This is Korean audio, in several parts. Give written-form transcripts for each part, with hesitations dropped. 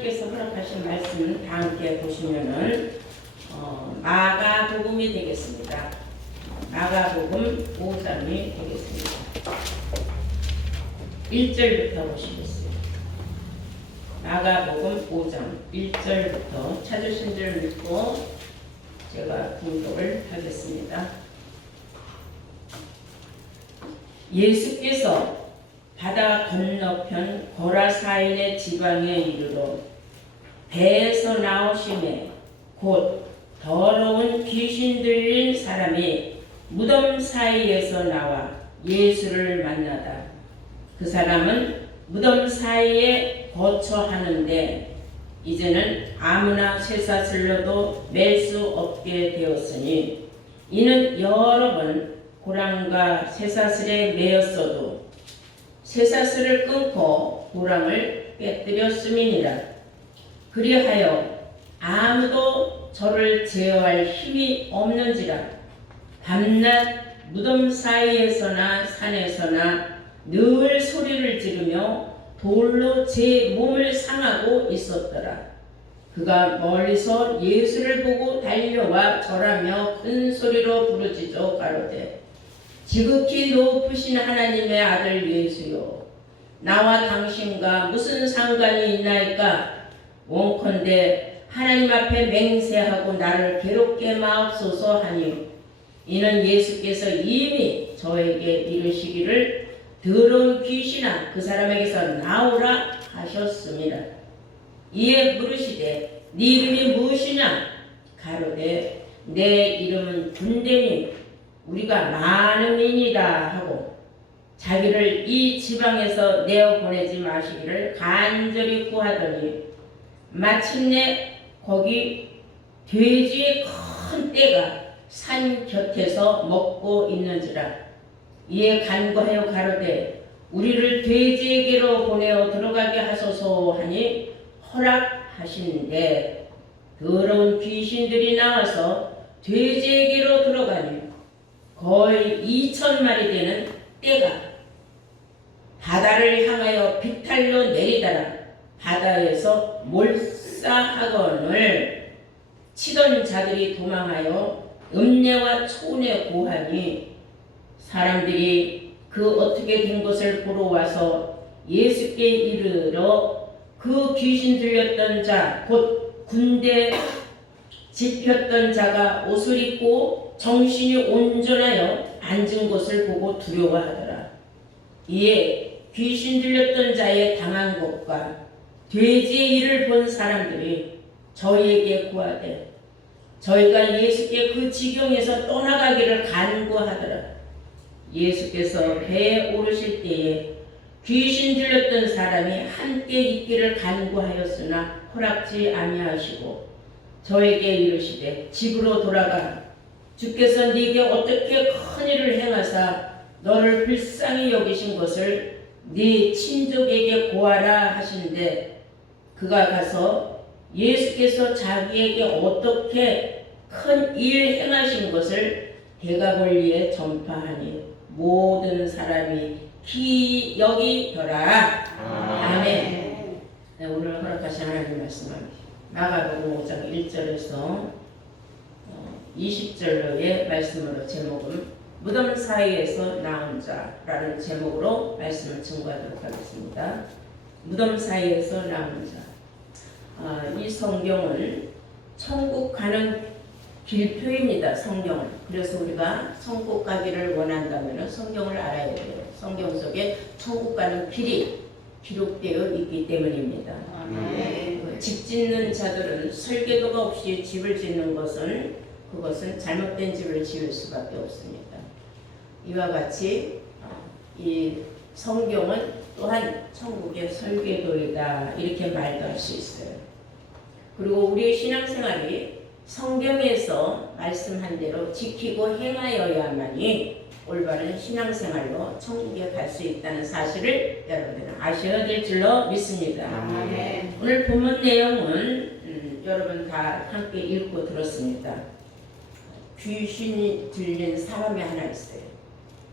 하나님께서 허락하신 말씀은 다 함께 보시면은 마가복음이 되겠습니다. 마가복음 5장이 되겠습니다. 1절부터 보시겠습니다. 마가복음 5장 1절부터 찾으신 줄 믿고 제가 공독을 하겠습니다. 예수께서 바다 건너편 고라사인의 지방에 이르러 배에서 나오심에 곧 더러운 귀신 들린 사람이 무덤 사이에서 나와 예수를 만나다. 그 사람은 무덤 사이에 거처하는데 이제는 아무나 쇠사슬로도 맬 수 없게 되었으니 이는 여러 번 고랑과 쇠사슬에 매였어도 쇠사슬을 끊고 고랑을 빼뜨렸음이니라. 그리하여 아무도 저를 제어할 힘이 없는지라. 밤낮 무덤 사이에서나 산에서나 늘 소리를 지르며 돌로 제 몸을 상하고 있었더라. 그가 멀리서 예수를 보고 달려와 절하며 큰 소리로 부르짖어 가로되 지극히 높으신 하나님의 아들 예수여, 나와 당신과 무슨 상관이 있나이까? 원컨대 하나님 앞에 맹세하고 나를 괴롭게 마옵소서 하니 이는 예수께서 이미 저에게 이르시기를 더러운 귀신아 그 사람에게서 나오라 하셨습니다. 이에 물으시되 네 이름이 무엇이냐? 가로되 내 이름은 군대니 우리가 많음이니이다 하고 자기를 이 지방에서 내어 보내지 마시기를 간절히 구하더니 마침내 거기 돼지의 큰 떼가 산 곁에서 먹고 있는지라. 이에 간구하여 가로되 우리를 돼지에게로 보내어 들어가게 하소서 하니 허락하시는데 더러운 귀신들이 나와서 돼지에게로 들어가니 거의 2,000마리 되는 떼가 바다를 향하여 비탈로 내리다라. 바다에서 몰사학원을 치던 자들이 도망하여 읍내와 촌에 고하니 사람들이 그 어떻게 된 것을 보러 와서 예수께 이르러 그 귀신 들렸던 자 곧 군대 집혔던 자가 옷을 입고 정신이 온전하여 앉은 것을 보고 두려워하더라. 이에 귀신 들렸던 자의 당한 것과 돼지의 일을 본 사람들이 저희에게 구하되 저희가 예수께 그 지경에서 떠나가기를 간구하더라. 예수께서 배에 오르실 때에 귀신 들렸던 사람이 함께 있기를 간구하였으나 허락지 아니하시고 저에게 이르시되 집으로 돌아가 주께서 네게 어떻게 큰 일을 행하사 너를 불쌍히 여기신 것을 네 친족에게 고하라 하시는데 그가 가서 예수께서 자기에게 어떻게 큰 일 행하신 것을 대가벌리에 전파하니 모든 사람이 기여기더라. 아멘. 네, 오늘 허락하신 하나님 말씀합니다. 마가복음 5장 1절에서 20절로의 말씀으로 제목은 무덤 사이에서 나온 자라는 제목으로 말씀을 증거하도록 하겠습니다. 무덤 사이에서 나온 자. 이 성경은 천국 가는 길표입니다. 성경은. 그래서 우리가 천국 가기를 원한다면 성경을 알아야 돼요. 성경 속에 천국 가는 길이 기록되어 있기 때문입니다. 집 짓는 자들은 설계도가 없이 집을 짓는 것은 그것은 잘못된 집을 지을 수밖에 없습니다. 이와 같이 이 성경은 또한 천국의 설계도이다 이렇게 말도 할 수 있어요. 그리고 우리의 신앙생활이 성경에서 말씀한 대로 지키고 행하여야만이 올바른 신앙생활로 천국에 갈 수 있다는 사실을 여러분들은 아셔야 될 줄로 믿습니다. 오늘 본문 내용은 여러분 다 함께 읽고 들었습니다. 귀신이 들린 사람이 하나 있어요.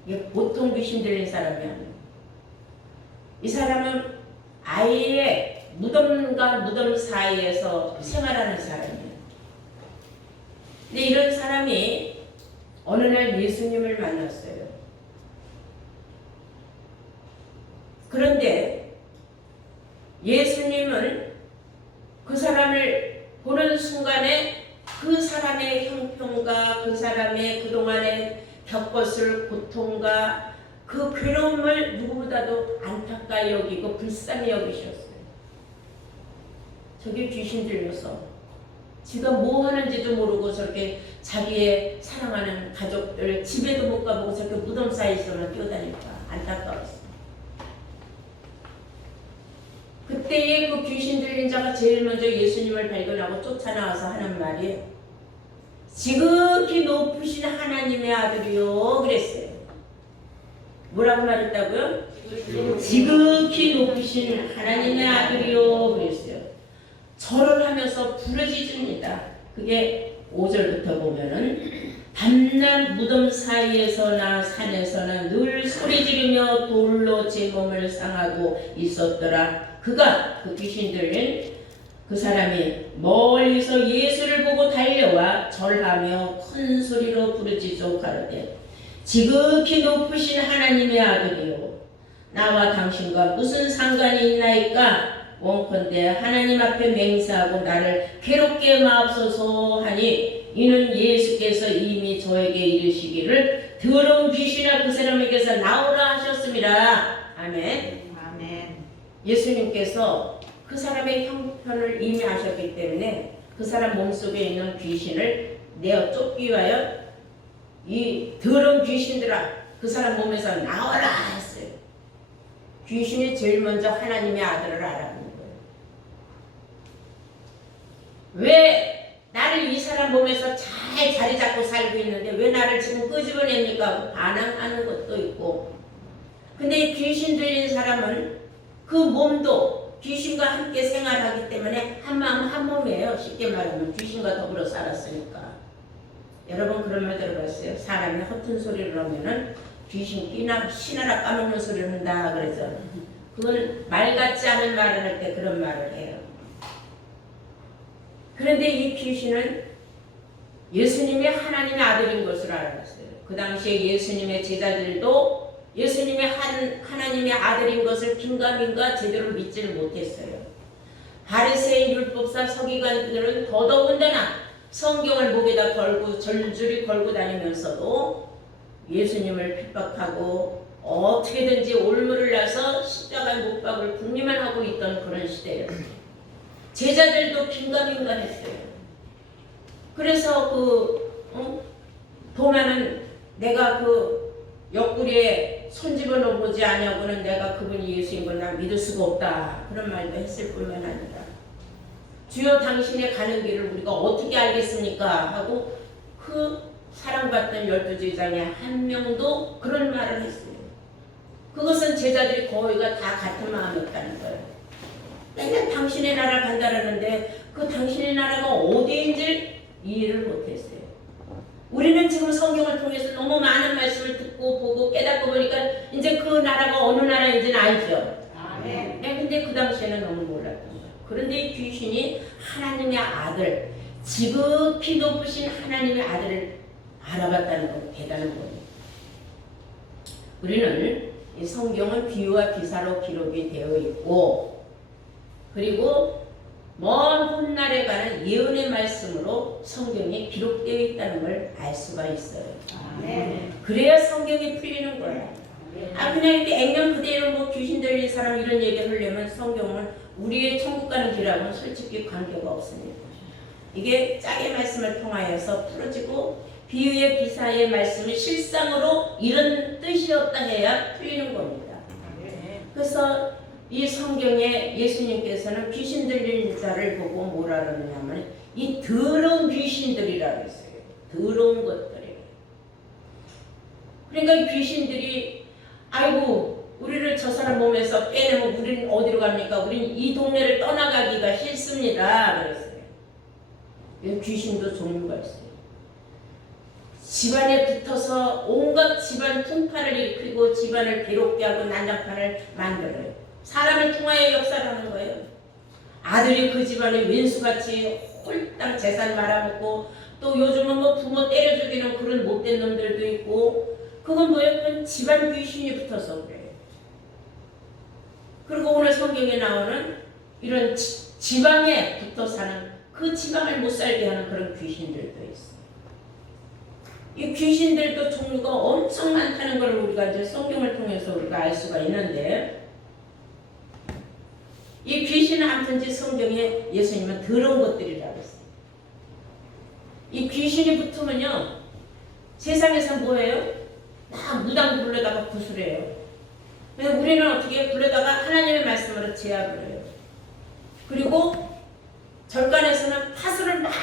이게 보통 귀신 들린 사람이 아니에요. 이 사람은 아예 무덤과 무덤 사이에서 생활하는 사람이에요. 근데 이런 사람이 어느 날 예수님을 만났어요. 그런데 예수님은 그 사람을 보는 순간에 그 사람의 형편과 그 사람의 그동안에 겪었을 고통과 그 괴로움을 누구보다도 안타까이 여기고 불쌍히 여기셨어요. 저게 귀신 들려서 지가 뭐 하는지도 모르고 저렇게 자기의 사랑하는 가족들 집에도 못 가보고 저렇게 무덤 사이에서만 뛰어다니까 안타까웠어요. 그때에 그 귀신 들린 자가 제일 먼저 예수님을 발견하고 쫓아나와서 하는 말이 지극히 높으신 하나님의 아들이요 그랬어요. 뭐라고 말했다고요? 지극히 높으신 하나님의 아들이요 그랬어요. 절을 하면서 부르짖습니다. 그게 5절부터 보면은 밤낮 무덤 사이에서나 산에서나 늘 소리 지르며 돌로 제 몸을 상하고 있었더라. 그가 그 귀신 들린 그 사람이 멀리서 예수를 보고 달려와 절하며 큰 소리로 부르짖어 가로되 지극히 높으신 하나님의 아들이요 나와 당신과 무슨 상관이 있나이까? 원컨대 하나님 앞에 맹세하고 나를 괴롭게 마옵소서 하니 이는 예수께서 이미 저에게 이르시기를 더러운 귀신아 그 사람에게서 나오라 하셨습니다. 아멘. 아멘. 예수님께서 그 사람의 형편을 이미 아셨기 때문에 그 사람 몸속에 있는 귀신을 내어 쫓기 위하여 이 더러운 귀신들아 그 사람 몸에서 나와라 했어요. 귀신이 제일 먼저 하나님의 아들을 알아보는 거예요. 왜 나를 이 사람 몸에서 잘 자리 잡고 살고 있는데 왜 나를 지금 끄집어냅니까? 반항하는 것도 있고. 근데 이 귀신 들린 사람은 그 몸도 귀신과 함께 생활하기 때문에 한 마음 한 몸이에요. 쉽게 말하면 귀신과 더불어 살았으니까. 여러분 그런 말 들어봤어요? 사람이 허튼 소리를 하면은 귀신 끼나 신하라 까먹는 소리를 한다 그래서 그건 말 같지 않은 말을 할 때 그런 말을 해요. 그런데 이 귀신은 예수님이 하나님의 아들인 것을 알았어요. 그 당시에 예수님의 제자들도 예수님의 하나님의 아들인 것을 긴가민가 제대로 믿지를 못했어요. 바리새인 율법사 서기관들은 더더군다나 성경을 목에다 걸고 절줄이 걸고 다니면서도 예수님을 핍박하고 어떻게든지 올무를 나서 십자가에 못 박을 궁리만 하고 있던 그런 시대였어요. 제자들도 긴가민가했어요. 그래서 도마는 내가 그 옆구리에 손 집어넣어보지 않냐고는 내가 그분이 예수인 걸 난 믿을 수가 없다. 그런 말도 했을 뿐만 아니라 주여 당신의 가는 길을 우리가 어떻게 알겠습니까? 하고 그 사랑받던 12제자의 한 명도 그런 말을 했어요. 그것은 제자들이 거의가 다 같은 마음이었다는 거예요. 맨날 당신의 나라 간다라는데 그 당신의 나라가 어디인지 이해를 못했어요. 우리는 지금 성경을 통해서 너무 많은 말씀을 듣고 보고 깨닫고 보니까 이제 그 나라가 어느 나라인지는 알죠. 네. 근데 그 당시에는 너무 몰랐던 거예요. 그런데 이 귀신이 하나님의 아들, 지극히 높으신 하나님의 아들을 알아봤다는 건 대단한 거예요. 우리는 이 성경은 비유와 기사로 기록이 되어 있고 그리고 먼 훗날에 관한 예언의 말씀으로 성경이 기록되어 있다는 걸 알 수가 있어요. 그래야 성경이 풀리는 거예요. 그냥 이렇게 액면 그대로 뭐 귀신 들린 사람 이런 얘기를 하려면 성경은 우리의 천국 가는 길하고는 솔직히 관계가 없습니다. 이게 짝의 말씀을 통하여서 풀어지고 비유의 기사의 말씀이 실상으로 이런 뜻이었다 해야 풀리는 겁니다. 그래서 이 성경에 예수님께서는 귀신 들린 자를 보고 뭐라 그러냐면 이 더러운 귀신들이라고 했어요. 더러운 것들이. 그러니까 이 귀신들이 아이고 우리를 저 사람 몸에서 빼내면 우리는 어디로 갑니까? 우리는 이 동네를 떠나가기가 싫습니다. 그랬어요. 귀신도 종류가 있어요. 집안에 붙어서 온갖 집안 풍파를 일으키고 집안을 괴롭게 하고 난장판을 만들어요. 사람을 통하여 역사를 하는 거예요. 아들이 그 집안에 왼수같이 홀딱 재산 말아먹고 또 요즘은 뭐 부모 때려 죽이는 그런 못된 놈들도 있고 그건 뭐예요? 그건 집안 귀신이 붙어서 그래요. 그리고 오늘 성경에 나오는 이런 지방에 붙어 사는 그 지방을 못 살게 하는 그런 귀신들도 있어요. 이 귀신들도 종류가 엄청 많다는 걸 우리가 이제 성경을 통해서 우리가 알 수가 있는데 이 귀신은 아무튼지 성경에 예수님은 더러운 것들이라고 했어요. 이 귀신이 붙으면요 세상에서 뭐예요? 막 무당 불러다가 구슬해요. 그래서 우리는 어떻게 불러다가 하나님의 말씀으로 제압을 해요. 그리고 절간에서는 파수를 막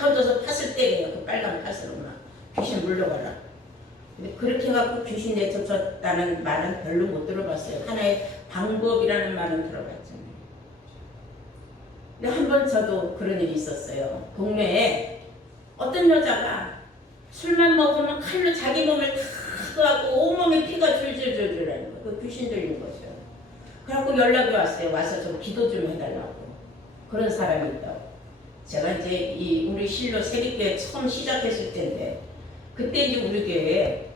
던져서 팥을 때려요. 그 빨간 팥으로 막 귀신 물러가라. 근데 그렇게 해갖고 귀신 내쫓았다는 말은 별로 못 들어봤어요. 하나의 방법이라는 말은 들어봤잖아요. 근데 한 번 저도 그런 일이 있었어요. 동네에 어떤 여자가 술만 먹으면 칼로 자기 몸을 다 하고 온몸에 피가 줄줄줄줄 하는 거예요. 그 귀신 들린 거죠. 그래갖고 연락이 왔어요. 와서 좀 기도 좀 해달라고. 그런 사람이 있다고. 제가 이제 우리 실로 세립교회 처음 시작했을 때인데 그때 이제 우리 교회에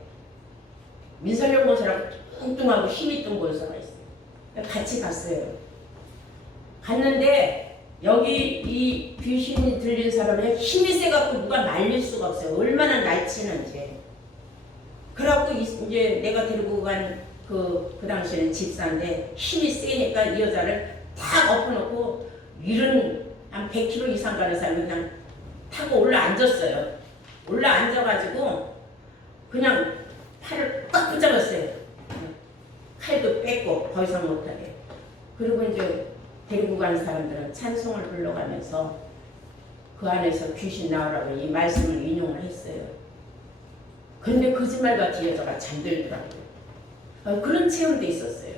민설령 권사라고 뚱뚱하고 힘 있던 권사가 있어요. 같이 갔어요. 갔는데 여기 이 귀신이 들린 사람의 힘이 세갖고 누가 말릴 수가 없어요. 얼마나 날치는지. 그래갖고 이제 내가 데리고 간 그 당시에는 집사인데 힘이 세니까 이 여자를 탁 엎어놓고 일은 한 100kg 이상 가는 사람이 그냥 타고 올라앉았어요. 올라앉아가지고 그냥 팔을 꽉 붙잡았어요. 칼도 뺐고 더 이상 못하게. 그리고 이제 데리고 간 사람들은 찬송을 불러가면서 그 안에서 귀신 나오라고 이 말씀을 인용을 했어요. 그런데 거짓말같이 여자가 잠들더라고요. 그런 체험도 있었어요.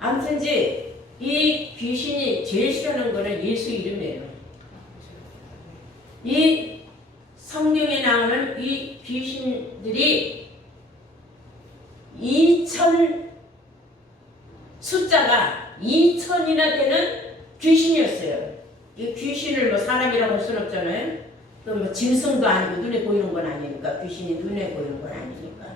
아무튼지 이 귀신이 제일 싫어하는 거는 예수 이름이에요. 이 성경에 나오는 이 귀신들이 2000 숫자가 2000이나 되는 귀신이었어요. 이 귀신을 뭐 사람이라고 할 수는 없잖아요. 또 뭐 짐승도 아니고 눈에 보이는 건 아니니까 귀신이 눈에 보이는 건 아니니까.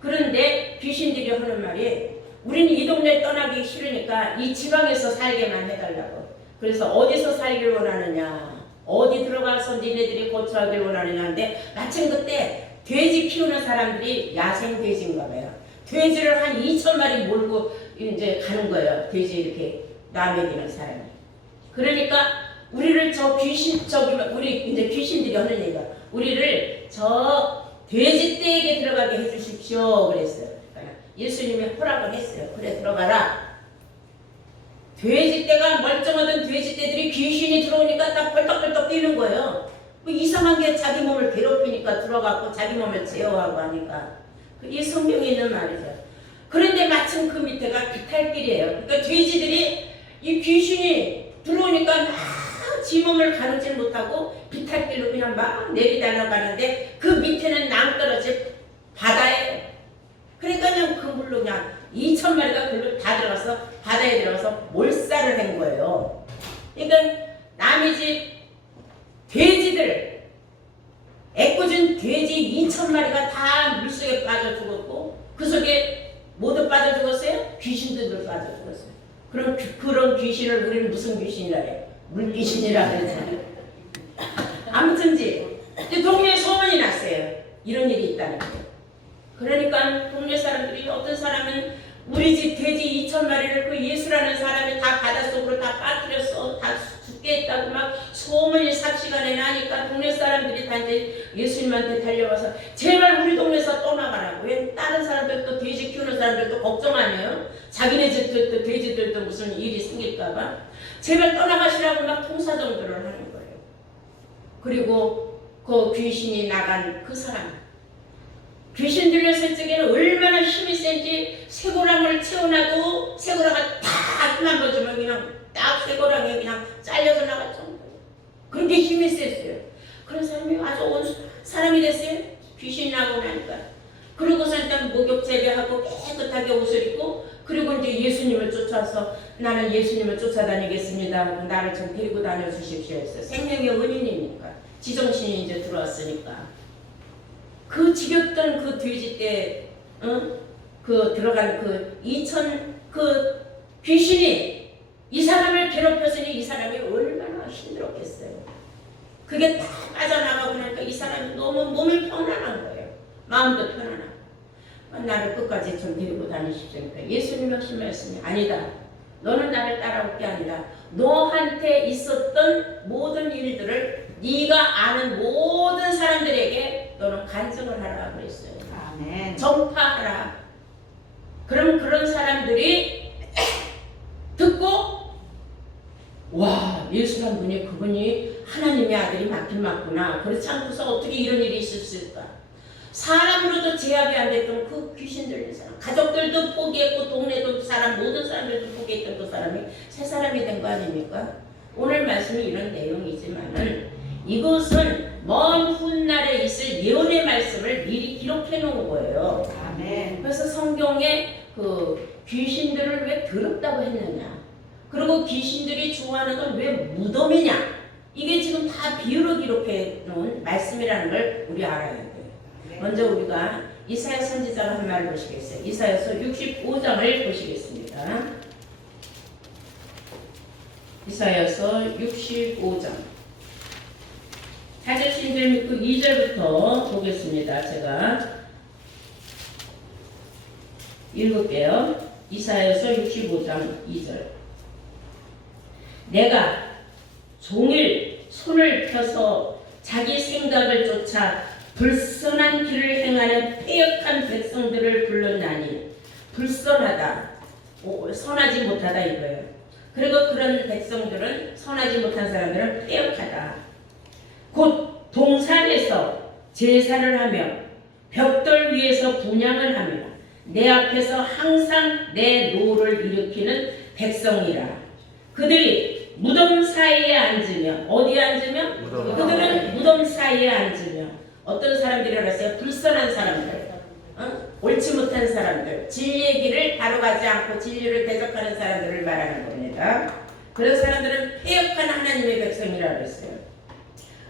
그런데 귀신들이 하는 말이 우리는 이 동네 떠나기 싫으니까 이 지방에서 살게만 해달라고. 그래서 어디서 살길 원하느냐, 어디 들어가서 니네들이 거처하길 원하느냐인데 마침 그때 돼지 키우는 사람들이 야생 돼지인가 봐요. 돼지를 한 2000마리 몰고 이제 가는 거예요. 돼지 이렇게 나매기는 사람이. 그러니까 우리를 저 귀신 우리 이제 귀신들이 하는 얘기가 우리를 저 돼지 떼에게 들어가게 해주십시오 그랬어요. 그러니까 예수님이 허락을 했어요. 그래 들어가라. 돼지 떼가 멀쩡하던 돼지 떼들이 귀신이 들어오니까 딱 벌떡벌떡 뛰는 거예요. 뭐 이상한 게 자기 몸을 괴롭히니까 들어가고 자기 몸을 제어하고 하니까 이 성경에 있는 말이죠. 그런데 마침 그 밑에가 비탈길이에요. 그러니까 돼지들이 이 귀신이 들어오니까 막 지 몸을 가누질 못하고 비탈길로 그냥 막 내리달라 가는데 그 밑에는 낭떠러지 바다예요. 그러니까 그냥 그 물로 그냥 2000마리가 글로 다 들어가서 바다에 들어가서 몰살을 한 거예요. 그러니까 남의 집 돼지들 애꿎은 돼지 2000마리가 다 물속에 빠져 죽었고 그 속에 모두 빠져 죽었어요? 귀신들도 빠져 죽었어요. 그럼 그런 귀신을 우리는 무슨 귀신이라 해요? 물귀신이라 그러잖아요. 아무튼지 동네에 소문이 났어요. 이런 일이 있다는 거예요. 그러니까 동네 사람들이 어떤 사람은 우리 집 돼지 2000마리를 그 예수라는 사람이 다 바닷속으로 다 빠뜨렸어. 다 죽게 했다고 막 소문이 삽시간에 나니까 동네 사람들이 다 이제 예수님한테 달려와서 제발 우리 동네에서 떠나가라고. 왜 다른 사람들도 돼지 키우는 사람들도 걱정 아니에요? 자기네 집들도 돼지들도 무슨 일이 생길까봐 제발 떠나가시라고 막 통사정도를 하는 거예요. 그리고 그 귀신이 나간 그 사람 귀신 들렸을 적에는 얼마나 힘이 센지 쇠고랑을 채워놔도 쇠고랑을 딱 힘 한 번 주면 그냥 딱 쇠고랑에 그냥 잘려서 나갈 정도예요. 그렇게 힘이 셌어요. 그런 사람이 아주 온 사람이 됐어요. 귀신이 나고 나니까. 그러고서 일단 목욕 제비하고 깨끗하게 옷을 입고 그리고 이제 예수님을 쫓아서 나는 예수님을 쫓아다니겠습니다. 나를 좀 데리고 다녀 주십시오 했어요. 생명의 은인이니까. 지정신이 이제 들어왔으니까. 그 지겹던 그 돼지 때, 그 들어간 그 2000 그 귀신이 이 사람을 괴롭혔으니 이 사람이 얼마나 힘들었겠어요. 그게 다 빠져나가고 나니까 이 사람이 너무 몸이 편안한 거예요. 마음도 편안하고. 나를 끝까지 좀 데리고 다니십시오. 예수님이 하신 말씀이 아니다. 너는 나를 따라올 게 아니라 너한테 있었던 모든 일들을 네가 아는 모든 사람들에게 너는 간증을 하라 그랬어요. 아멘. 전파하라. 그럼 그런 사람들이 듣고 와, 예수란 분이 그분이 하나님의 아들이 맞긴 맞구나. 그렇지 않고서 어떻게 이런 일이 있었을까? 사람으로도 제압이 안 됐던 그 귀신 들린 사람, 가족들도 포기했고 동네도 사람, 모든 사람들도 포기했던 그 사람이 새 사람이 된 거 아닙니까? 오늘 말씀이 이런 내용이지만은 이것은 먼 훗날에 있을 예언의 말씀을 미리 기록해 놓은 거예요. 아멘. 그래서 성경에 그 귀신들을 왜 더럽다고 했느냐? 그리고 귀신들이 좋아하는 건 왜 무덤이냐? 이게 지금 다 비유로 기록해 놓은 말씀이라는 걸 우리 알아야 돼요. 먼저 우리가 이사야 선지자가 한 말을 보시겠어요. 이사야서 65장을 보시겠습니다. 이사야서 65장. 찾으신 줄 믿고 2절부터 보겠습니다. 제가 읽을게요. 이사야서 65장 2절. 내가 종일 손을 펴서 자기 생각을 쫓아 불선한 길을 행하는 패역한 백성들을 불렀나니 불선하다, 선하지 못하다 이거예요. 그리고 그런 백성들은 선하지 못한 사람들은 패역하다. 곧 동산에서 제사를 하며 벽돌 위에서 분향을 하며 내 앞에서 항상 내 노를 일으키는 백성이라. 그들이 무덤 사이에 앉으며 어디에 앉으며? 그들은 무덤 사이에 앉으며 어떤 사람들이라고 했어요? 불선한 사람들, 옳지 못한 사람들, 진리의 길을 바로 가지 않고 진리를 대적하는 사람들을 말하는 겁니다. 그런 사람들은 패역한 하나님의 백성이라고 했어요.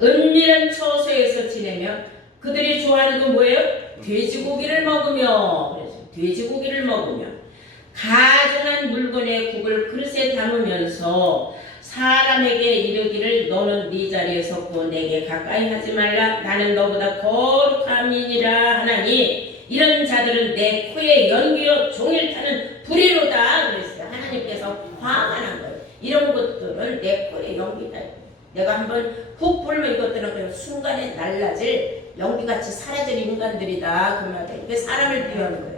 은밀한 처소에서 지내며 그들이 좋아하는 건 뭐예요? 돼지고기를 먹으며, 그래서 돼지고기를 먹으며 가증한 물건의 국을 그릇에 담으면서 사람에게 이르기를 너는 네 자리에 섰고 내게 가까이 하지 말라. 나는 너보다 거룩함이니라 하나니 이런 자들은 내 코에 연기로 종일 타는 불이로다 그랬어요. 하나님께서 화가 난 거예요. 이런 것들은 내 코에 연기다. 내가 한번 훅 불면 이것들은 그냥 순간에 날라질 연기같이 사라질 인간들이다 그 말이에요. 이게 사람을 비유하는 거예요.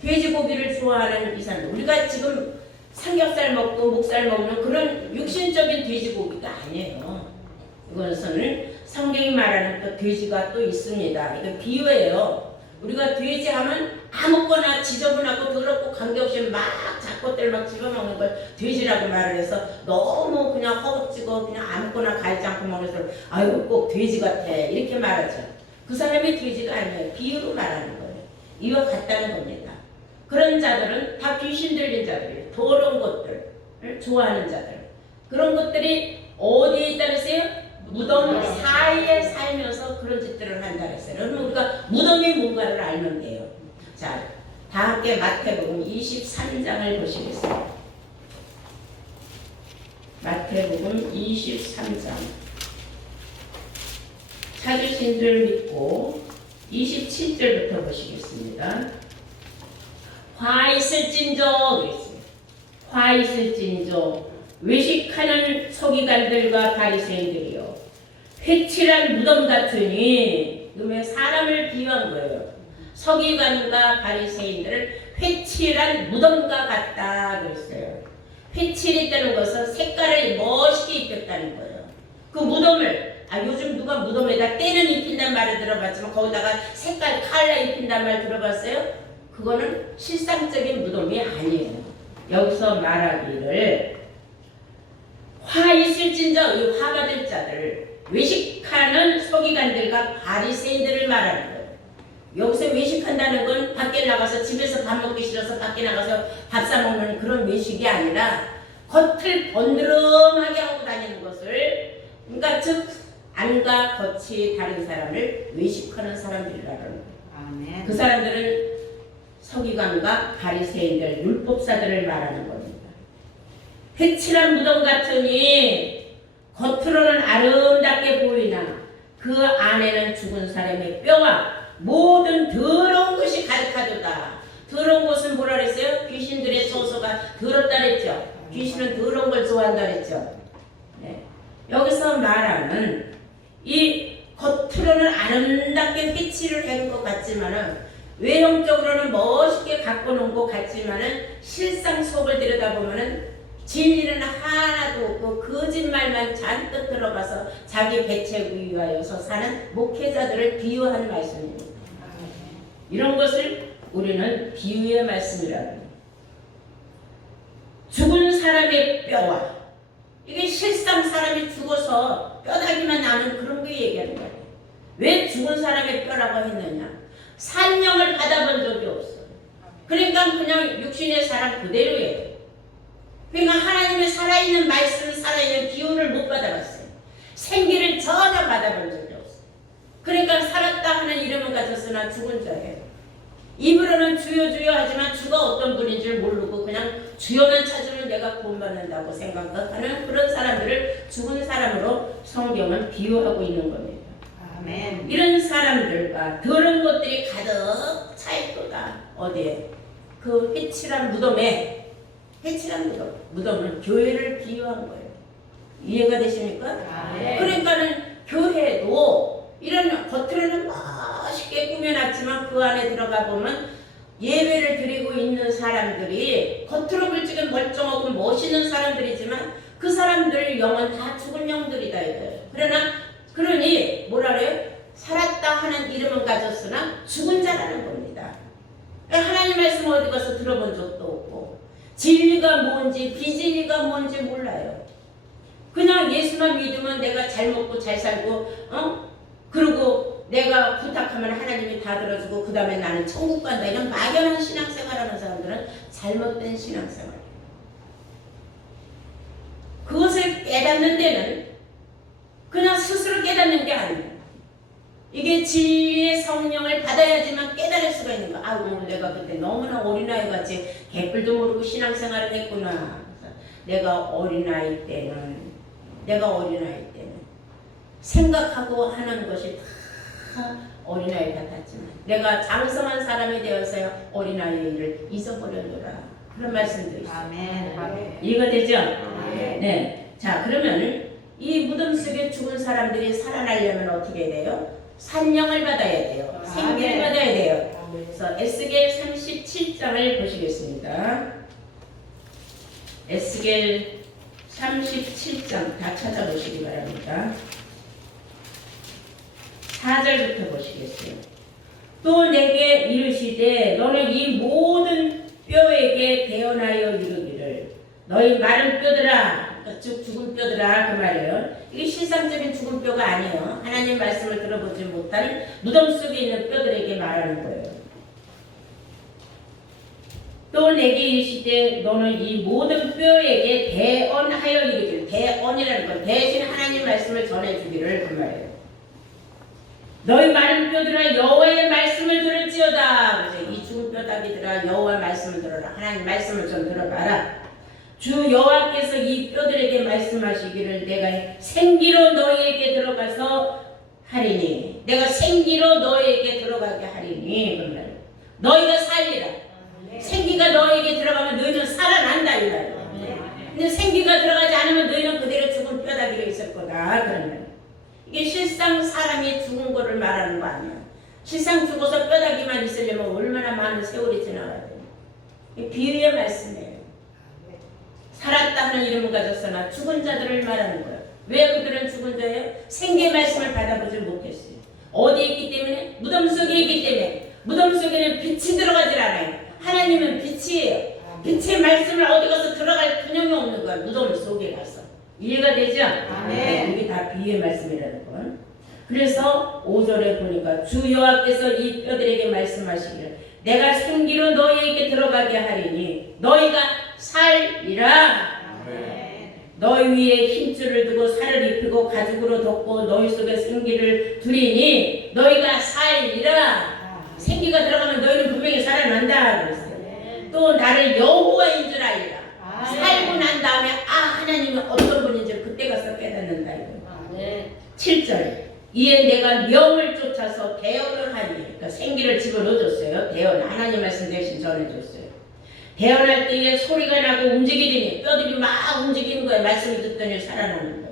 돼지고기를 좋아하는 이 사람, 우리가 지금 삼겹살 먹고 목살 먹는 그런 육신적인 돼지고기가 아니에요. 이것은 성경이 말하는 또 돼지가 또 있습니다. 이거 비유예요. 우리가 돼지 하면 아무거나 지저분하고 더럽고 관계없이 막 잡것들 막 집어먹는 걸 돼지라고 말을 해서 너무 그냥 허겁지겁 그냥 아무거나 갈지 않고 먹는 사람, 아이고 꼭 돼지 같아 이렇게 말하죠. 그 사람이 돼지가 아니에요. 비유로 말하는 거예요. 이와 같다는 겁니다. 그런 자들은 다 귀신 들린 자들이에요. 더러운 것들을 좋아하는 자들. 그런 것들이 어디에 있다고 했어요? 무덤 사이에 살면서 그런 짓들을 한다고 했어요. 그러면 우리가 무덤이 뭔가를 알면 돼요. 자, 다 함께 마태복음 23장을 보시겠어요. 마태복음 23장. 찾으신 줄 믿고 27절부터 보시겠습니다. 화 있을진저 그랬어요. 화 있을진저 외식하는 서기관들과 바리새인들이요 회칠한 무덤 같으니, 그러면 사람을 비유한 거예요. 서기관과 바리새인들을 회칠한 무덤과 같다 그랬어요. 회칠했다는 것은 색깔을 멋있게 입혔다는 거예요. 그 무덤을 요즘 누가 무덤에다 때는 입힌단 말을 들어봤지만 거기다가 색깔 컬러 입힌단 말 들어봤어요? 그거는 실상적인 무덤이 아니에요. 여기서 말하기를 화 있을진저, 이 화가 될 자들, 외식하는 서기관들과 바리새인들을 말하는 거예요. 여기서 외식한다는 건 밖에 나가서 집에서 밥 먹기 싫어서 밖에 나가서 밥 사 먹는 그런 외식이 아니라 겉을 번드름하게 하고 다니는 것을, 그러니까 즉 안과 겉이 다른 사람을 외식하는 사람들이라는 거예요. 아멘. 그 사람들은 서기관과 바리새인들, 율법사들을 말하는 겁니다. 회칠한 무덤 같으니 겉으로는 아름답게 보이나 그 안에는 죽은 사람의 뼈와 모든 더러운 것이 가득하도다. 더러운 것은 뭐라 그랬어요? 귀신들의 소소가 더럽다 그랬죠. 귀신은 더러운 걸 좋아한다 그랬죠. 네. 여기서 말하는 이 겉으로는 아름답게 회칠을 한 것 같지만은 외형적으로는 멋있게 갖고 놓은 것 같지만은 실상 속을 들여다보면은 진리는 하나도 없고 거짓말만 잔뜩 들어가서 자기 배척을 위하여서 사는 목회자들을 비유한 말씀입니다. 이런 것을 우리는 비유의 말씀이라고 합니다. 죽은 사람의 뼈와, 이게 실상 사람이 죽어서 뼈다귀만 남은 그런 거 얘기하는 거예요. 왜 죽은 사람의 뼈라고 했느냐? 산령을 받아본 적이 없어요. 그러니까 그냥 육신의 사람 그대로예요. 그러니까 하나님의 살아있는 말씀, 살아있는 기운을 못 받아봤어요. 생기를 전혀 받아본 적이 없어요. 그러니까 살았다 하는 이름은 가졌으나 죽은 자예요. 입으로는 주여 주여 하지만 주가 어떤 분인지를 모르고 그냥 주여만 찾으면 내가 구원받는다고 생각하는 그런 사람들을 죽은 사람으로 성경은 비유하고 있는 겁니다. 아멘. 이런 사람들과 더러운 것들이 가득 차있도다. 어디에? 그 회칠한 무덤에, 회칠한 무덤은 교회를 비유한 거예요. 이해가 되십니까? 네. 그러니까는 교회도 이런 겉으로는 멋있게 꾸며놨지만 그 안에 들어가 보면 예배를 드리고 있는 사람들이 겉으로 볼지는 멀쩡하고 멋있는 사람들이지만 그 사람들 영은 다 죽은 영들이다 이거예요. 그러니 뭐라 그래요? 살았다 하는 이름은 가졌으나 죽은 자라는 겁니다. 하나님 말씀 어디 가서 들어본 적도 없고 진리가 뭔지 비진리가 뭔지 몰라요. 그냥 예수만 믿으면 내가 잘 먹고 잘 살고 그리고 내가 부탁하면 하나님이 다 들어주고 그 다음에 나는 천국 간다, 이런 막연한 신앙생활하는 사람들은 잘못된 신앙생활이에요. 그것을 깨닫는 데는 그냥 스스로 깨닫는 게 아니에요. 이게 진리의 성령을 받아야지만 깨달을 수가 있는 거야. 아이고 내가 그때 너무나 어린아이 같이 개뿔도 모르고 신앙생활을 했구나. 내가 어린아이 때는 생각하고 하는 것이 다 어린아이 같았지만 내가 장성한 사람이 되어서야 어린아이의 일을 잊어버렸노라. 그런 말씀도 있어요. 아멘. 이해가 되죠? 아멘. 네. 자, 그러면 이 무덤 속에 죽은 사람들이 살아나려면 어떻게 돼요? 산령을 받아야 돼요. 생기를 받아야 돼요. 그래서 에스겔 37장을 보시겠습니다. 에스겔 37장 다 찾아보시기 바랍니다. 4절부터 보시겠어요. 또 내게 이르시되 너는 이 모든 뼈에게 대언하여 이르기를 너희 마른 뼈들아, 즉 죽은 뼈들아 그 말이에요. 이게 실상적인 죽은 뼈가 아니에요. 하나님 말씀을 들어보지 못한 무덤 속에 있는 뼈들에게 말하는 거예요. 또 내게 이르시되 너는 이 모든 뼈에게 대언하여 이르기를, 대언이라는 건 대신 하나님 말씀을 전해주기를 그 말이에요. 너희 마른 뼈들아 여호와의 말씀을 들을지어다. 그래서 이 죽은 뼈다귀들아 여호와 말씀을 들어라. 하나님 말씀을 좀 들어봐라. 주 여호와께서 이 뼈들에게 말씀하시기를 내가 생기로 너희에게 들어가서 하리니, 내가 생기로 너희에게 들어가게 하리니, 그러면 너희가 살리라. 생기가 너희에게 들어가면 너희는 살아난다 이 말이에요. 근데 생기가 들어가지 않으면 너희는 그대로 죽은 뼈다귀로 있을 거다. 그러면 이게 실상 사람이 죽은 거를 말하는 거 아니야. 실상 죽어서 뼈다귀만 있으려면 얼마나 많은 세월이 지나가야 돼요. 이 비유의 말씀이에요. 살았다 하는 이름을 가졌으나 죽은 자들을 말하는 거예요. 왜 그들은 죽은 자예요? 생기의 말씀을 받아보지 못했어요. 어디에 있기 때문에? 무덤 속에 있기 때문에. 무덤 속에는 빛이 들어가질 않아요. 하나님은 빛이에요. 빛의 말씀을 어디 가서 들어갈 근형이 없는 거야. 무덤 속에 가서. 이해가 되죠? 네. 이게 다 비유의 말씀이라는 건. 그래서 5절에 보니까 주 여호와께서 이 뼈들에게 말씀하시기를 내가 생기로 너희에게 들어가게 하리니 너희가 살리라. 너희 위에 힘줄을 두고 살을 입히고 가죽으로 덮고 너희 속에 생기를 두리니 너희가 살리라. 생기가 들어가면 너희는 분명히 살아난다 그랬어요. 또 나를 여호와인 줄 알리라. 살고 난 다음에 하나님이 어떤 분인지 그때 가서 깨닫는다 이거예요. 7절 이에 내가 명을 쫓아서 대언을 하니 그러니까 생기를 집어넣어줬어요. 대언 하나님 말씀 대신 전해줬어요. 대언할 때에 소리가 나고 움직이더니 뼈들이 막 움직이는 거예요. 말씀을 듣더니 살아나는 거예요.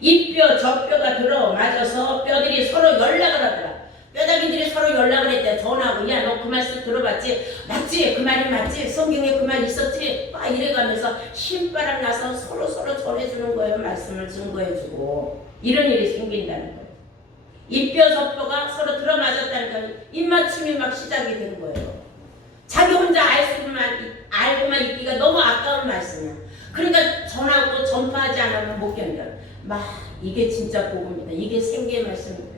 이 뼈 저 뼈가 들어 맞아서 뼈들이 서로 연락을 하더라. 뼈다귀들이 서로 연락을 했대. 전화하고 야 너 그 말씀 들어봤지? 맞지? 그 말이 맞지? 성경에 그 말 있었지? 막 이래가면서 신바람 나서 서로 전해주는 거예요. 말씀을 증거해주고 이런 일이 생긴다는 거예요. 이 뼈 저 뼈가 서로 들어맞았다니까 입맞춤이 막 시작이 된 거예요. 자기 혼자 알고만 있기가 너무 아까운 말씀이야. 그러니까 전하고 전파하지 않으면 못 견뎌. 막 이게 진짜 복음이다. 이게 생기의 말씀이다.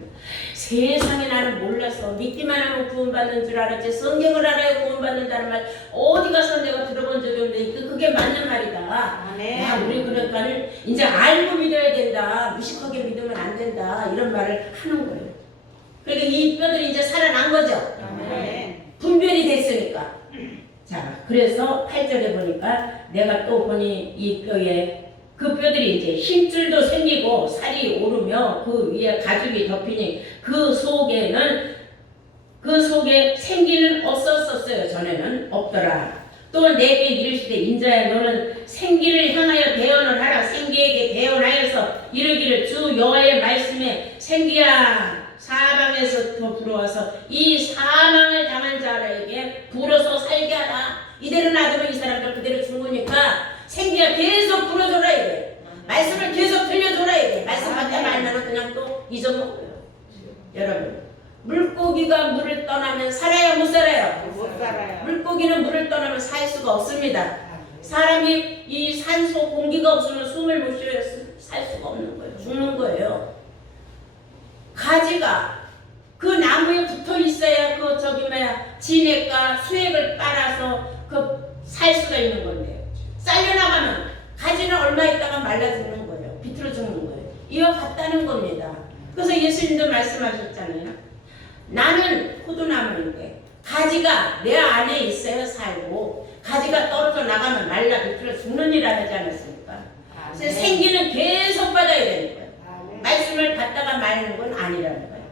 세상에 나는 몰라서 믿기만 하면 구원받는 줄 알았지 성경을 알아야 구원받는다는 말 어디 가서 내가 들어본 적이 없는데 그게 맞는 말이다. 야 우리 그러니까는 이제 알고 믿어야 된다. 무식하게 믿으면 안 된다. 이런 말을 하는 거예요. 그러니까 이 뼈들이 이제 살아난 거죠. 분별이 됐으니까. 자, 그래서 8절에 보니까 내가 또 보니 이 뼈에 그 뼈들이 이제 힘줄도 생기고 살이 오르며 그 위에 가죽이 덮이니 그 속에 생기는 없었어요. 전에는 없더라. 또 내게 이르시되 인자야 너는 생기를 향하여 대언을 하라. 생기에게 대언하여서 이르기를 주 여호와의 말씀에 생기야 사방에서부터 불어와서 이 사망을 당한 자에게 불어서 살게 하라. 이대로 놔두면 이 사람들 그대로 죽으니까 생기야 계속 불어줘라 이래. 말씀을 계속 들려줘라 이래. 말씀 받다 말면 그냥 또 잊어먹어요. 여러분 물고기가 물을 떠나면 살아요 못 살아요? 못 살아요. 물고기는 물을 떠나면 살 수가 없습니다. 사람이 이 산소 공기가 없으면 숨을 못 쉬어야 살 수가 없는 거예요. 죽는 거예요. 가지가 그 나무에 붙어 있어야 그 진액과 수액을 빨아서 살 수가 있는 건데요. 잘려나가면 가지는 얼마 있다가 말라 죽는 거예요. 비틀어 죽는 거예요. 이와 같다는 겁니다. 그래서 예수님도 말씀하셨잖아요. 나는 포도나무인데 가지가 내 안에 있어야 살고 가지가 떨어져 나가면 말라 비틀어 죽는 일 하지 않았습니까? 그래서 생기는 계속 받아야 되는 거예요. 말씀을 받다가 말는 건 아니라는 거예요.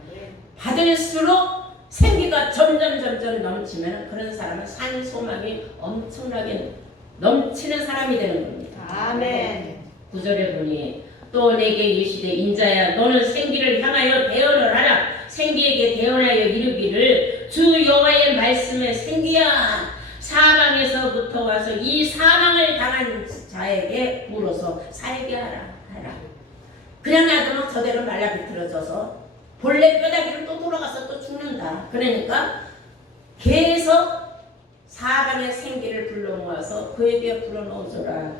받을수록 생기가 점점 넘치면 그런 사람은 산 소망이 엄청나게 넘치는 사람이 되는 겁니다. 아멘. 9절에 보니 또 내게 이르시되 인자야 너는 생기를 향하여 대언을 하라. 생기에게 대언하여 이르기를 주 여호와의 말씀에 생기야 사방에서부터 와서 이 사망을 당한 자에게 물어서 살게 하라. 그냥 놔두면 저대로 말라 비틀어져서 본래 뼈다귀를 또 돌아가서 또 죽는다. 그러니까 계속 사방의 생기를 불러 모아서 그에게 불어넣어줘라.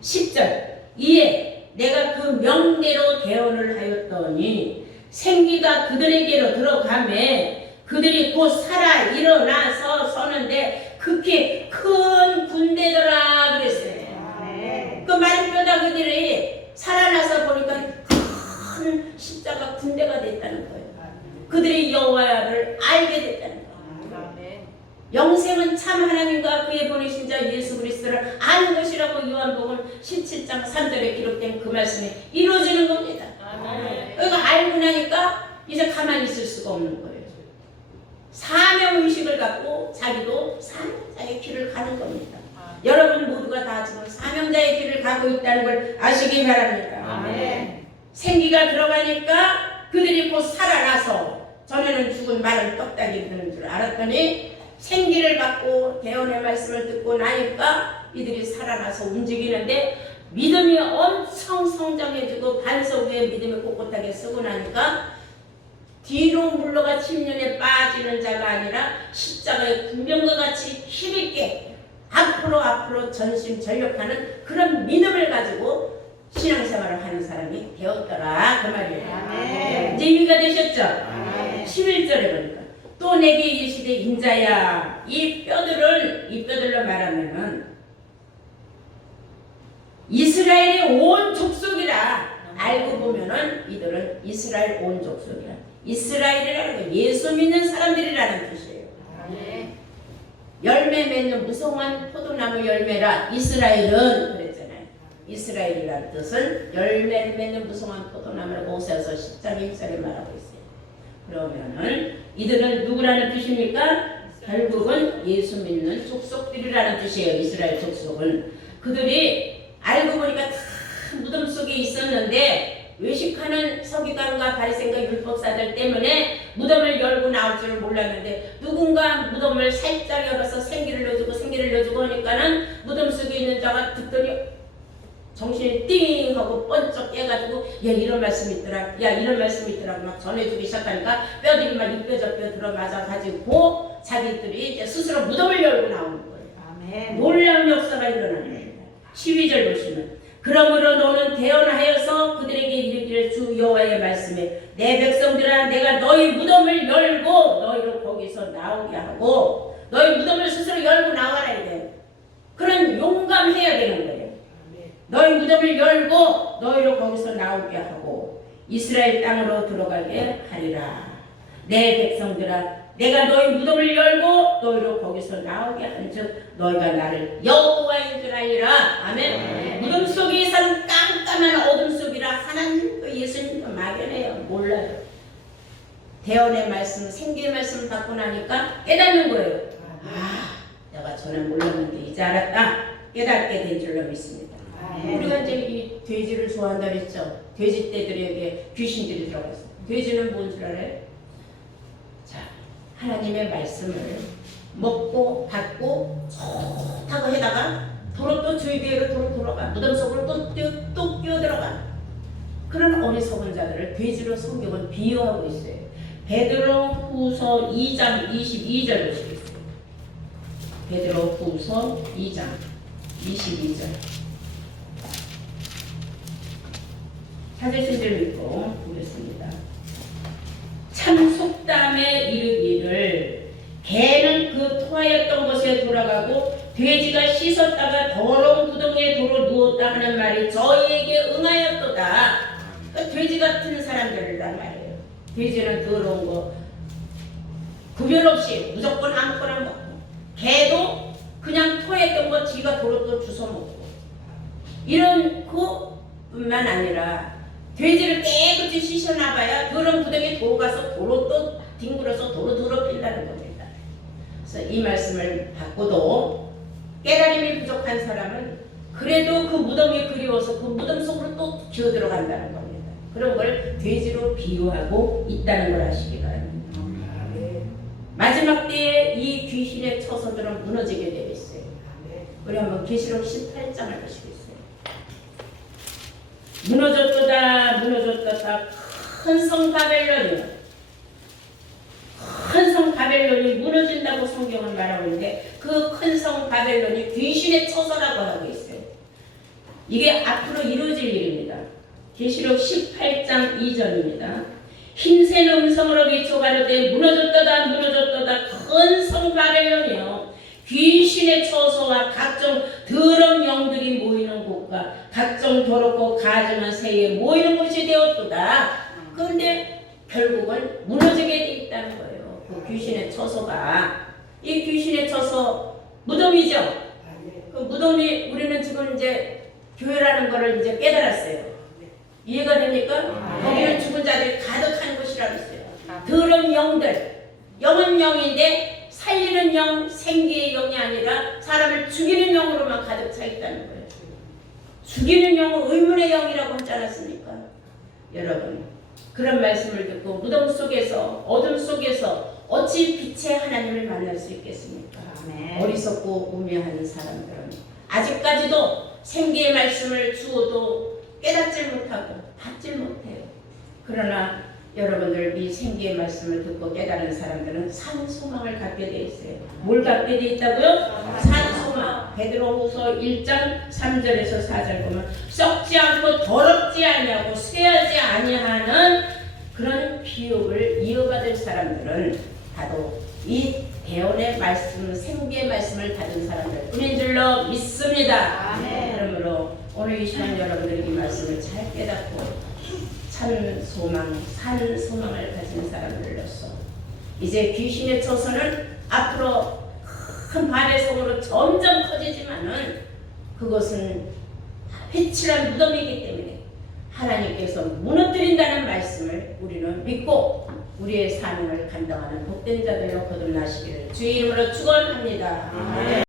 10절 이에 내가 그 명대로 대언을 하였더니 생기가 그들에게로 들어가매 그들이 곧 살아 일어나서 서는데 극히 큰 군대더라 그랬어요. 그 마른 뼈다귀들이 살아나서 보니까 큰 십자가 군대가 됐다는 거예요. 그들이 여호와를 알게 됐다는 거예요. 영생은 참 하나님과 그의 보내신 자 예수 그리스도를 아는 것이라고 요한복음 17장 3절에 기록된 그 말씀이 이루어지는 겁니다. 그러니까 알고 나니까 이제 가만히 있을 수가 없는 거예요. 사명의식을 갖고 자기도 사명자의 길을 가는 겁니다. 여러분 모두가 다 지금 사명자의 길을 가고 있다는 걸 아시기 바랍니다. 아멘. 생기가 들어가니까 그들이 곧 살아나서 전에는 죽은 마른 떡다귀 되는 줄 알았더니 생기를 받고 대언의 말씀을 듣고 나니까 이들이 살아나서 움직이는데 믿음이 엄청 성장해지고 반석 위에 믿음이 꼿꼿하게 쓰고 나니까 뒤로 물러가 침륜에 빠지는 자가 아니라 십자가의 군병과 같이 힘있게 앞으로 전심전력하는 그런 믿음을 가지고 신앙생활을 하는 사람이 되었더라 그 말이에요. 아멘. 이제 이해가 되셨죠? 아멘. 11절에 보니까 또 내게 이르시되 인자야 이 뼈들로 말하면은 이스라엘의 온 족속이라. 알고 보면은 이들은 이스라엘 온 족속이라. 이스라엘이라는 건 예수 믿는 사람들이라는 뜻이에요. 아멘. 열매 맺는 무성한 포도나무 열매라. 이스라엘은 그랬잖아요. 이스라엘이라는 뜻은 열매를 맺는 무성한 포도나무라고 오세아서 10장 1절에 말하고 있어요. 그러면은 이들은 누구라는 뜻입니까? 결국은 예수 믿는 족속들이라는 뜻이에요. 이스라엘 족속은. 그들이 알고 보니까 다 무덤 속에 있었는데 외식하는 서기관과 바리새인과 율법사들 때문에 무덤을 열고 나올 줄 몰랐는데 누군가 무덤을 살짝 열어서 생기를 넣어주고 하니까는 무덤 속에 있는 자가 듣더니 정신이 띵 하고 번쩍 깨가지고 야 이런 말씀이 있더라 막 전해주기 시작하니까 뼈들이 막 이뼈저 뼈 들어맞아 가지고 자기들이 이제 스스로 무덤을 열고 나오는 거예요. 아멘. 놀라운 역사가 일어나는 겁니다. 12절 보시면 그러므로 너는 대언하여서 그들에게 이르기를 주 여호와의 말씀에 내 백성들아 내가 너희 무덤을 열고 너희를 거기서 나오게 하고 너희 무덤을 스스로 열고 나와라 이래요. 그런 용감해야 되는 거예요. 너희 무덤을 열고 너희를 거기서 나오게 하고 이스라엘 땅으로 들어가게 하리라. 내 백성들아 내가 너희 무덤을 열고 너희를 거기서 나오게 한즉 너희가 나를 여호와인 줄 알리라. 아멘. 무덤 속에 사는 깜깜한 어둠 속이라 하나님도 예수님도 막연해요. 몰라요. 대언의 말씀, 생기의 말씀을 받고 나니까 깨닫는 거예요. 아, 내가 전에 몰랐는데 이제 알았다. 깨닫게 된 줄로 믿습니다. 우리가 이제 이 돼지를 좋아한다 그랬죠. 돼지 떼들에게 귀신들이 들어갔어요. 돼지는 뭔 줄 알아요? 자, 하나님의 말씀을 먹고 받고 좋다고 해다가 도로 또 주위교회로 도로 돌아가 무덤 속으로 또 뛰어들어가. 그런 어리석은 자들을 돼지로 성경은 비유하고 있어요. 베드로 후서 2장 22절 보시겠어요. 베드로 후서 2장 22절 찾으신 줄 믿고 보겠습니다. 참 속담에 이르기를 개는 그 토하였던 곳에 돌아가고 돼지가 씻었다가 더러운 구덩이에 도로 누웠다 하는 말이 저희에게 응하였도다. 그러니까 돼지 같은 사람들이란 말이에요. 돼지는 더러운 거 구별 없이 무조건 아무거나 먹고 개도 그냥 토했던 거 지가 도로 또 주워 먹고 이런 그뿐만 아니라 돼지를 깨끗이 씻어놔봐야 더러운 구덩이에 도로 가서 도로 또 뒹굴어서 도로 더럽힌다는 겁니다. 그래서 이 말씀을 받고도 깨달음이 부족한 사람은 그래도 그 무덤이 그리워서 그 무덤 속으로 또 기어들어간다는 겁니다. 그런 걸 돼지로 비유하고 있다는 걸 아시기 바랍니다. 마지막 때에 이 귀신의 처소들은 무너지게 되어 있어요. 우리 한번 계시록 18장을 보시겠어요. 무너졌도다 큰 성 바벨론이요. 큰 성 바벨론이 무너진다고 성경은 말하고 있는데 그 큰 성 바벨론이 귀신의 처소라고 하고 있어요. 이게 앞으로 이루어질 일입니다. 계시록 18장 2절입니다. 힘센 음성으로 비춰 가로되 무너졌도다 큰 성 바벨론이요 귀신의 처소와 각종 더러운 영들이 모이는 곳과 각종 더럽고 가증한 새에 모이는 곳이 되었도다. 그런데 결국은 무너지게 돼 있다는 거예요. 그 귀신의 처소가 이 귀신의 처소 무덤이죠. 그 무덤이 우리는 지금 이제 교회라는 거를 이제 깨달았어요. 이해가 됩니까? 거기는 죽은 자들이 가득한 곳이라고 했어요. 더러운 영들, 영은 영인데 살리는 영, 생기의 영이 아니라 사람을 죽이는 영으로만 가득 차 있다는 거예요. 죽이는 영은 의문의 영이라고 하지 않았습니까? 여러분, 그런 말씀을 듣고 무덤 속에서 어둠 속에서 어찌 빛의 하나님을 만날 수 있겠습니까? 아멘. 어리석고 우매한 사람들은 아직까지도 생기의 말씀을 주어도 깨닫질 못하고 받질 못해요. 그러나 여러분들 이 생기의 말씀을 듣고 깨달은 사람들은 산 소망을 갖게 돼 있어요. 뭘 갖게 돼 있다고요? 산 소망. 소망. 베드로후서 1장 3절에서 4절 보면 썩지 않고 더럽지 아니하고 쇠하지 아니하는 그런 피육을 이어받을 사람들은 바로 이 대언의 말씀, 생기의 말씀을 받은 사람들 뿐인 줄로 믿습니다. 아멘. 그러므로 오늘 이 시간 여러분들이 이 말씀을 잘 깨닫고 참 소망, 산 소망을 가진 사람들로서 이제 귀신의 처소는 앞으로 큰 발의 성으로 점점 커지지만은 그것은 회칠한 무덤이기 때문에 하나님께서 무너뜨린다는 말씀을 우리는 믿고 우리의 사명을 감당하는 복된 자들로 거듭나시기를 주의 이름으로 축원합니다.